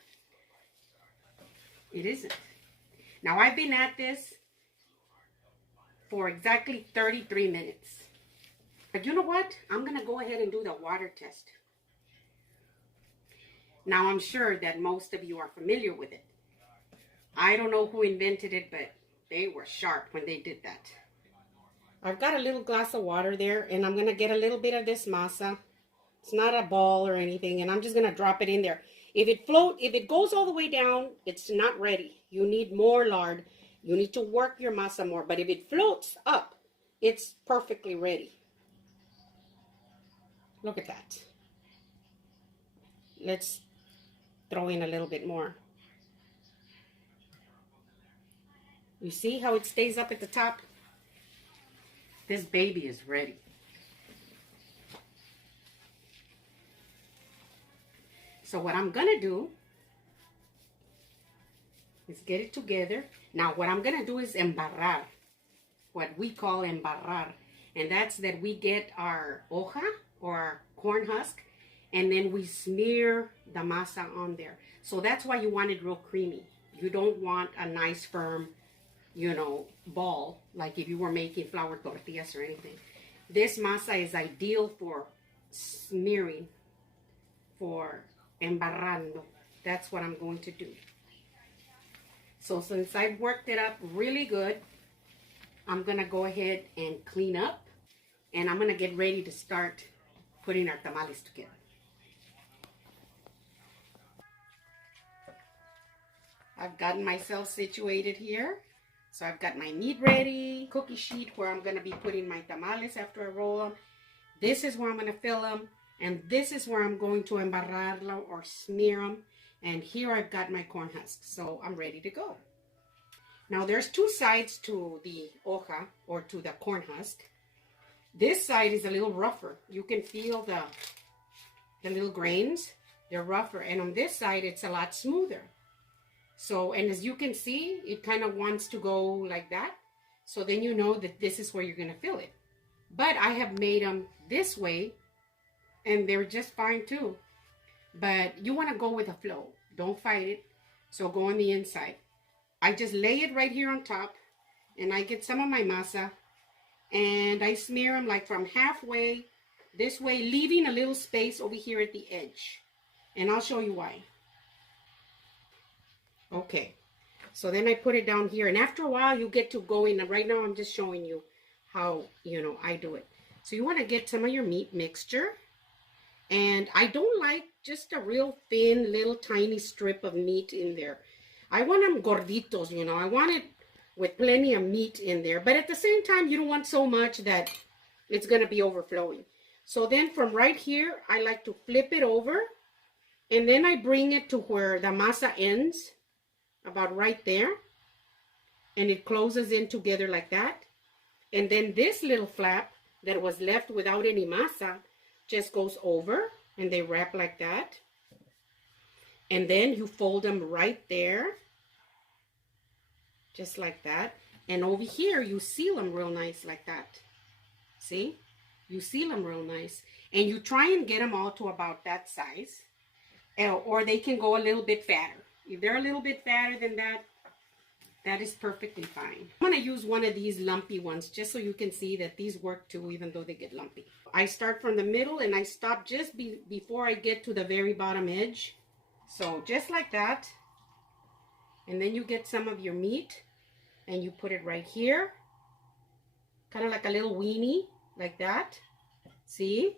It isn't. Now, I've been at this for exactly 33 minutes. But you know what? I'm going to go ahead and do the water test. Now, I'm sure that most of you are familiar with it. I don't know who invented it, but they were sharp when they did that. I've got a little glass of water there, and I'm going to get a little bit of this masa. It's not a ball or anything, and I'm just going to drop it in there. If it goes all the way down, it's not ready. You need more lard. You need to work your masa more. But if it floats up, it's perfectly ready. Look at that. Let's throw in a little bit more. You see how it stays up at the top? This baby is ready. So what I'm gonna do is get it together. Now what I'm gonna do is embarrar, what we call embarrar. And that's that we get our hoja or our corn husk, and then we smear the masa on there. So that's why you want it real creamy. You don't want a nice firm, you know, ball, like if you were making flour tortillas or anything. This masa is ideal for smearing, for embarrando. That's what I'm going to do. So since I've worked it up really good, I'm gonna go ahead and clean up, and I'm gonna get ready to start putting our tamales together. I've gotten myself situated here. So I've got my meat ready, cookie sheet where I'm gonna be putting my tamales after I roll them. This is where I'm gonna fill them, and this is where I'm going to embarrarlo or smear them. And here I've got my corn husks, so I'm ready to go. Now there's two sides to the hoja or to the corn husk. This side is a little rougher. You can feel the little grains, they're rougher. And on this side, it's a lot smoother. So, and as you can see, it kind of wants to go like that. So then you know that this is where you're gonna fill it. But I have made them this way, and they're just fine too. But you wanna go with the flow. Don't fight it. So go on the inside. I just lay it right here on top, and I get some of my masa, and I smear them like from halfway this way, leaving a little space over here at the edge. And I'll show you why. Okay, so then I put it down here, and after a while you get to go in. Right now I'm just showing you how, you know, I do it. So you want to get some of your meat mixture, and I don't like just a real thin little tiny strip of meat in there. I want them gorditos, you know. I want it with plenty of meat in there, but at the same time you don't want so much that it's going to be overflowing. So then from right here I like to flip it over, and then I bring it to where the masa ends, about right there, and it closes in together like that. And then this little flap that was left without any masa just goes over, and they wrap like that. And then you fold them right there, just like that. And over here you seal them real nice like that. See, you seal them real nice, and you try and get them all to about that size, or they can go a little bit fatter. If they're a little bit fatter than that, that is perfectly fine. I'm going to use one of these lumpy ones just so you can see that these work too, even though they get lumpy. I start from the middle, and I stop just before I get to the very bottom edge. So just like that. And then you get some of your meat, and you put it right here. Kind of like a little weenie, like that. See?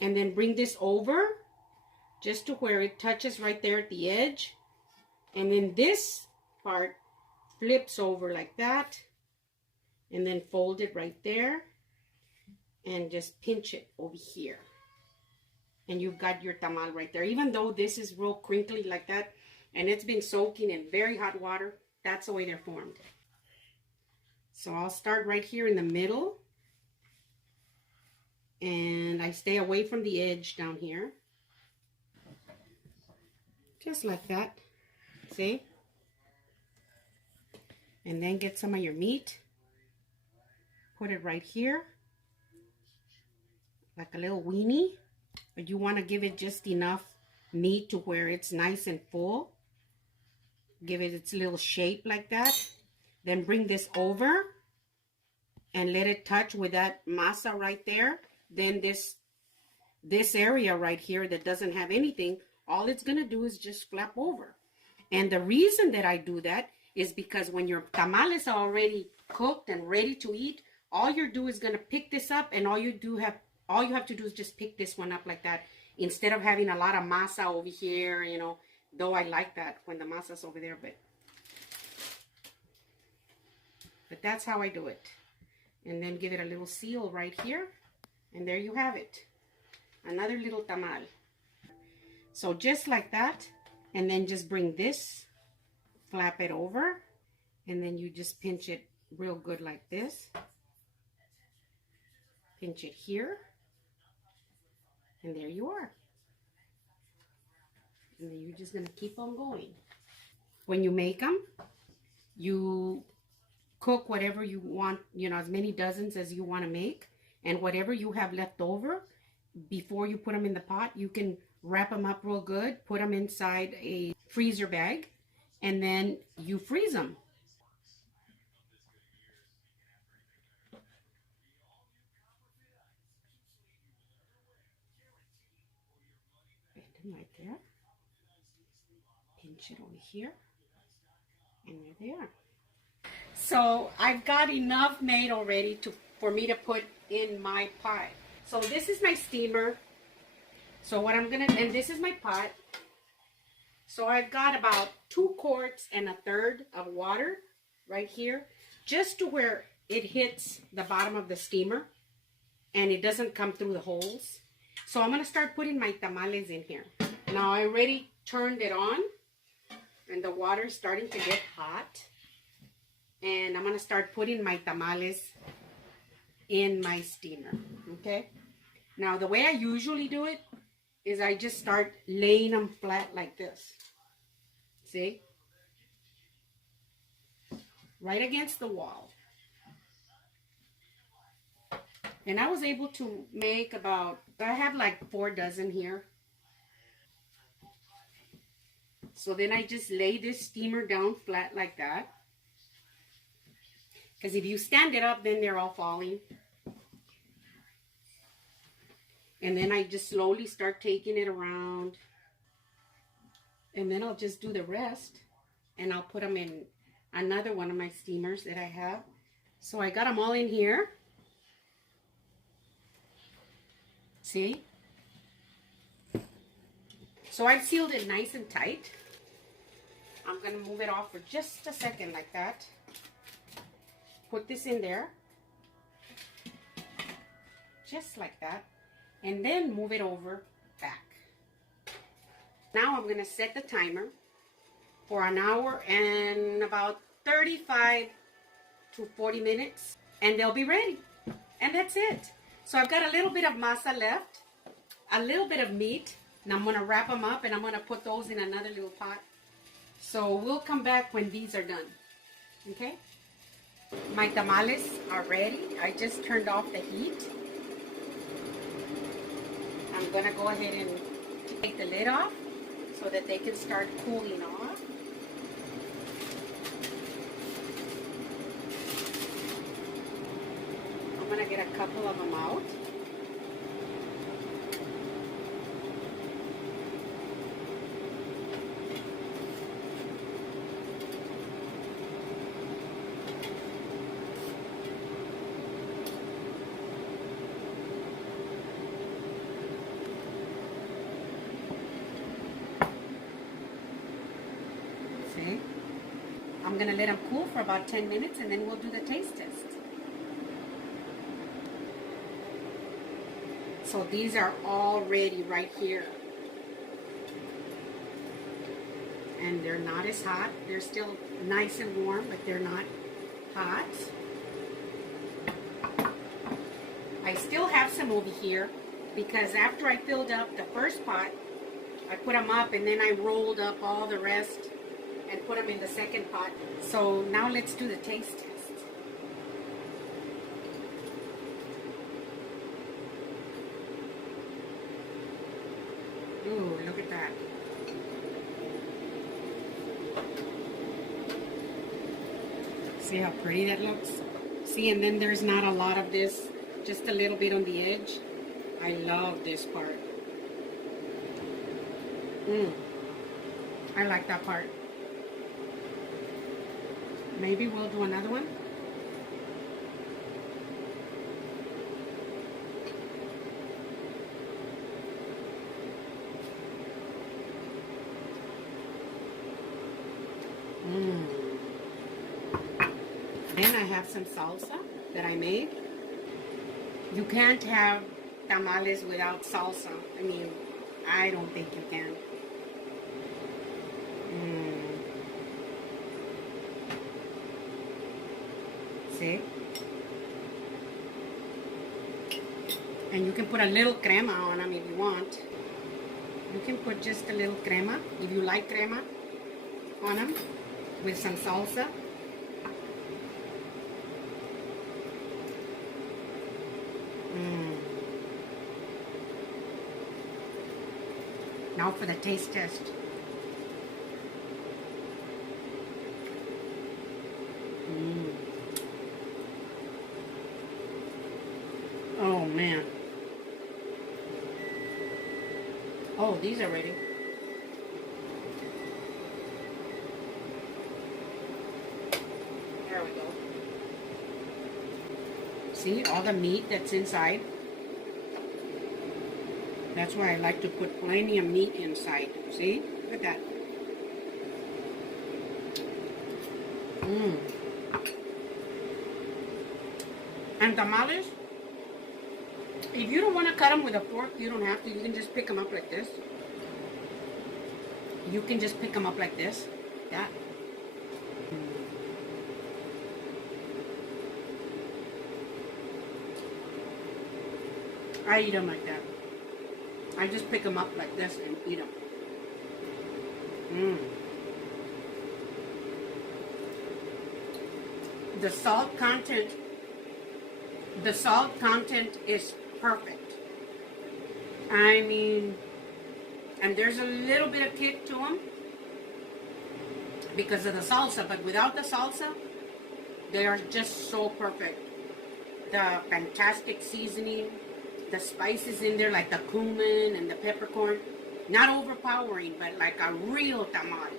And then bring this over, just to where it touches right there at the edge. And then this part flips over like that, and then fold it right there, and just pinch it over here. And you've got your tamal right there. Even though this is real crinkly like that, and it's been soaking in very hot water, that's the way they're formed. So I'll start right here in the middle, and I stay away from the edge down here. Just like that, see? And then get some of your meat, put it right here, like a little weenie. But you want to give it just enough meat to where it's nice and full. Give it its little shape like that. Then bring this over and let it touch with that masa right there. Then this area right here that doesn't have anything, all it's going to do is just flap over. And the reason that I do that is because when your tamales are already cooked and ready to eat, all you're doing is gonna pick this up, and all you have to do is just pick this one up like that, instead of having a lot of masa over here, you know. Though I like that when the masa's over there, but that's how I do it. And then give it a little seal right here, and there you have it, another little tamal. So just like that, and then just bring this, flap it over, and then you just pinch it real good like this. Pinch it here, and there you are. And then you're just gonna keep on going. When you make them, you cook whatever you want, you know, as many dozens as you want to make, and whatever you have left over, before you put them in the pot, you can wrap them up real good, put them inside a freezer bag, and then you freeze them. Right there. Pinch it over here, and they're there. So I've got enough made already for me to put in my pot. So this is my steamer. So what I'm gonna, and this is my pot. So I've got about 2 quarts and 1/3 of water right here, just to where it hits the bottom of the steamer and it doesn't come through the holes. So I'm gonna start putting my tamales in here. Now I already turned it on, and the water is starting to get hot. And I'm gonna start putting my tamales in my steamer, okay? Now the way I usually do it is I just start laying them flat like this. See? Right against the wall. And I was able to make about, I have like 4 dozen here. So then I just lay this steamer down flat like that. Because if you stand it up, then they're all falling. And then I just slowly start taking it around. And then I'll just do the rest. And I'll put them in another one of my steamers that I have. So I got them all in here. See? So I've sealed it nice and tight. I'm going to move it off for just a second like that. Put this in there. Just like that. And then move it over back. Now I'm going to set the timer for an hour and about 35 to 40 minutes. And they'll be ready. And that's it. So I've got a little bit of masa left. A little bit of meat. Now I'm going to wrap them up and I'm going to put those in another little pot. So we'll come back when these are done. Okay? My tamales are ready. I just turned off the heat. I'm going to go ahead and take the lid off so that they can start cooling off. I'm going to get a couple of them out. See? I'm going to let them cool for about 10 minutes and then we'll do the taste test. So these are all ready right here. And they're not as hot. They're still nice and warm, but they're not hot. I still have some over here because after I filled up the first pot, I put them up and then I rolled up all the rest and put them in the second pot. So now let's do the taste test. Ooh, look at that. See how pretty that looks? See, and then there's not a lot of this, just a little bit on the edge. I love this part. I like that part. Maybe we'll do another one. Then I have some salsa that I made. You can't have tamales without salsa. I mean, I don't think you can. See? And you can put a little crema on them if you want. You can put just a little crema, if you like crema, on them with some salsa. Now for the taste test. Oh man. Oh, these are ready. There we go. See all the meat that's inside? That's why I like to put plenty of meat inside. See? Look at that. And tamales, if you don't want to cut them with a fork, you don't have to. You can just pick them up like this. You can just pick them up like this. That. I eat them like that. I just pick them up like this and eat them. The salt content is perfect. I mean, and there's a little bit of kick to them because of the salsa, but without the salsa, they are just so perfect. The fantastic seasoning, the spices in there, like the cumin and the peppercorn, not overpowering, but like a real tamal.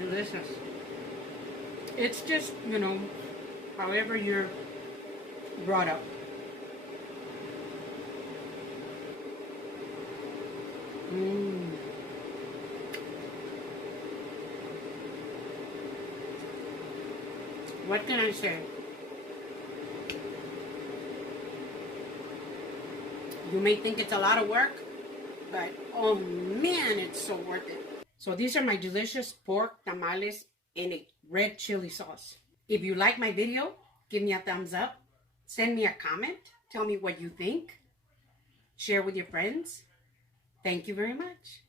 Delicious. It's just, you know, however you're brought up. What can I say? You may think it's a lot of work, but oh man, it's so worth it. So these are my delicious pork tamales in a red chili sauce. If you like my video, give me a thumbs up. Send me a comment. Tell me what you think. Share with your friends. Thank you very much.